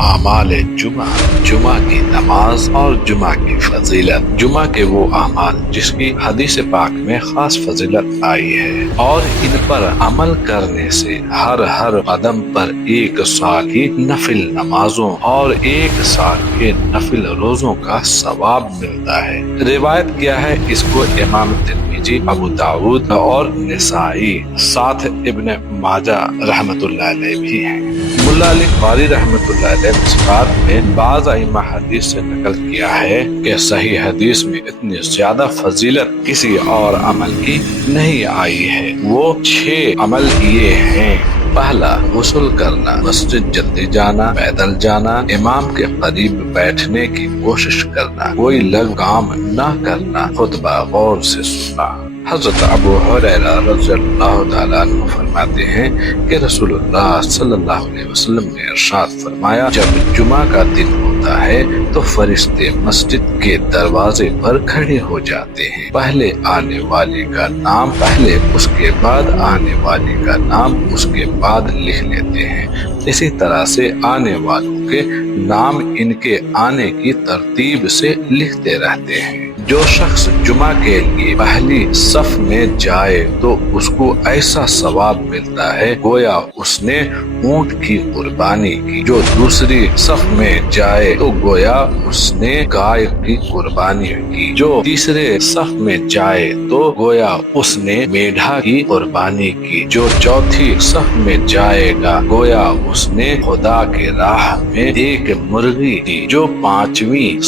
اعمال جمعہ، جمعہ کی نماز اور جمعہ کی فضیلت۔ جمعہ کے وہ اعمال جس کی حدیث پاک میں خاص فضیلت آئی ہے اور ان پر عمل کرنے سے ہر قدم پر 1 سال کی نفل نمازوں اور 1 سال کے نفل روزوں کا ثواب ملتا ہے۔ روایت کیا ہے اس کو امام ترمذی، ابو داؤد اور نسائی، ساتھ ابن ماجہ رحمت اللہ علیہ بھی ہیں۔ ملا علی قاری رحمت اللہ علیہ مصباح میں بعض ائمہ حدیث سے نقل کیا ہے کہ صحیح حدیث میں اتنی زیادہ فضیلت کسی اور عمل کی نہیں آئی ہے۔ وہ 6 عمل یہ ہیں: پہلا، غسل کرنا، مسجد جلدی جانا، پیدل جانا، امام کے قریب بیٹھنے کی کوشش کرنا، کوئی لغو کام نہ کرنا، خطبہ غور سے سننا۔ حضرت ابو ہریرہ رضی اللہ تعالیٰ عنہ فرماتے ہیں کہ رسول اللہ صلی اللہ علیہ وسلم نے ارشاد فرمایا، جب جمعہ کا دن ہوتا ہے تو فرشتے مسجد کے دروازے پر کھڑے ہو جاتے ہیں۔ پہلے آنے والے کا نام پہلے، اس کے بعد آنے والے کا نام اس کے بعد لکھ لیتے ہیں۔ اسی طرح سے آنے والوں کے نام ان کے آنے کی ترتیب سے لکھتے رہتے ہیں۔ جو شخص جمعہ کے لیے پہلی صف میں جائے تو اس کو ایسا ثواب ملتا ہے گویا اس نے اونٹ کی قربانی کی۔ جو دوسری صف میں جائے تو گویا اس نے گائے کی قربانی کی۔ جو تیسرے صف میں جائے تو گویا اس نے میڈھا کی قربانی کی۔ جو چوتھی صف میں جائے گا گویا اس نے خدا کے راہ میں 1 مرغی دی۔ جو 5ویں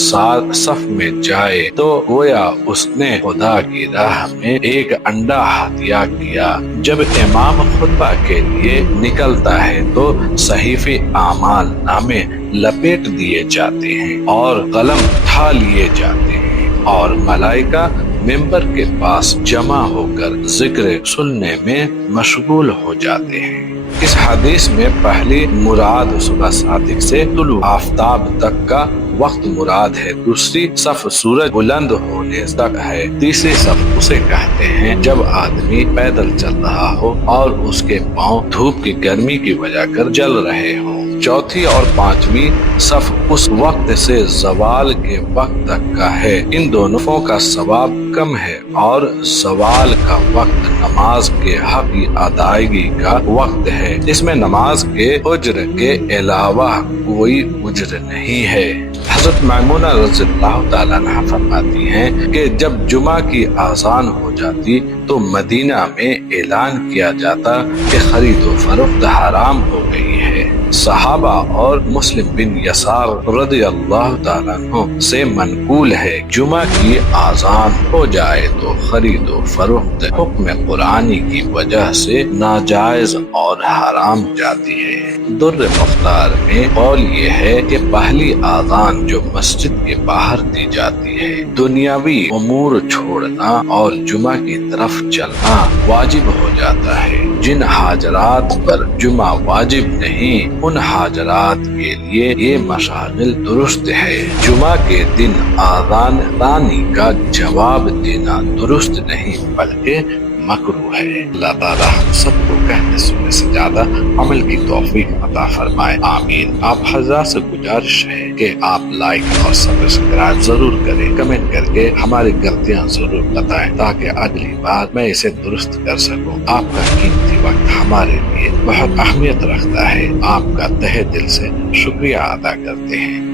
صف میں جائے تو گویا اس نے خدا کی راہ میں 1 انڈا ہدیہ کیا۔ جب امام خطبہ کے لیے نکلتا ہے تو صحیفے اعمال نامے لپیٹ دیے جاتے ہیں اور قلم اٹھا لیے جاتے ہیں اور ملائکہ ممبر کے پاس جمع ہو کر ذکر سننے میں مشغول ہو جاتے ہیں۔ اس حدیث میں پہلی مراد صبح صادق سے طلوع آفتاب تک کا وقت مراد ہے، دوسری صف سورج بلند ہونے تک ہے، تیسری صف اسے کہتے ہیں جب آدمی پیدل چل رہا ہو اور اس کے پاؤں دھوپ کی گرمی کی وجہ کر جل رہے ہوں، چوتھی اور 5ویں صف اس وقت سے زوال کے وقت تک کا ہے۔ ان دونوں کا ثواب کم ہے اور زوال کا وقت نماز کے حق کی ادائیگی کا وقت ہے۔ اس میں نماز کے اجر کے علاوہ کوئی اجر نہیں ہے۔ حضرت میمونہ رضی اللہ تعالیٰ عنہ فرماتی ہیں کہ جب جمعہ کی اذان ہو جاتی تو مدینہ میں اعلان کیا جاتا کہ خرید و فروخت حرام ہو گئی ہے۔ صحابہ اور مسلم بن یسار رضی اللہ تعالیٰ عنہ سے منقول ہے، جمعہ کی اذان ہو جائے تو خرید و فروخت حکم قرآنی کی وجہ سے ناجائز اور حرام ہو جاتی ہے۔ در مختار میں قول یہ ہے کہ پہلی اذان جو مسجد کے باہر دی جاتی ہے، دنیاوی امور چھوڑنا اور جمعہ کی طرف چلنا واجب ہو جاتا ہے۔ جن حاجرات پر جمعہ واجب نہیں ان حاجرات کے لیے یہ مشاغل درست ہے۔ جمعہ کے دن اذان ثانی کا جواب دینا درست نہیں بلکہ مکروہ ہے۔ اللہ تعالیٰ ہم سب کو کہنے سننے سے زیادہ عمل کی توفیق عطا فرمائے، آمین۔ آپ حضرات سے گزارش ہے کہ آپ لائک اور سبسکرائب ضرور کریں، کمنٹ کر کے ہماری غلطیاں ضرور بتائیں تاکہ اگلی بار میں اسے درست کر سکوں۔ آپ کا قیمتی وقت ہمارے لیے بہت اہمیت رکھتا ہے، آپ کا تہہ دل سے شکریہ ادا کرتے ہیں۔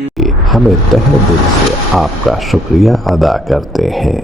ہمیں تہہ دل سے آپ کا شکریہ ادا کرتے ہیں۔